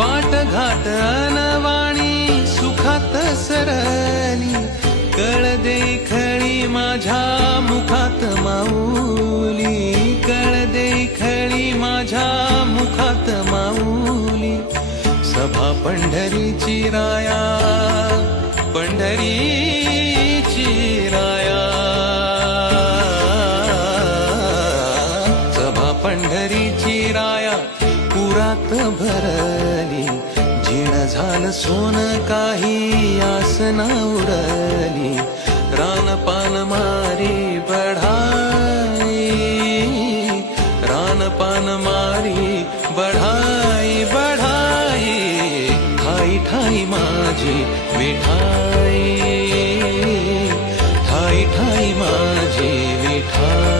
वाट घाट अनवाणी सुखात सरली, कळ देखळी माझ्या मुखात माऊली, कळ देखळी माझ्या मुखात माऊली. सभा पंढरीची राया, पंढरीची राया, सभा पंढरीची राया पुरात भरली. जीण झालं सोन काही आसना उरली, रानपान मारी बढाई, रानपान मारी बढाई बढाई. ठाई ठाई माझी विठाई, ठाई ठाई माझी विठाई.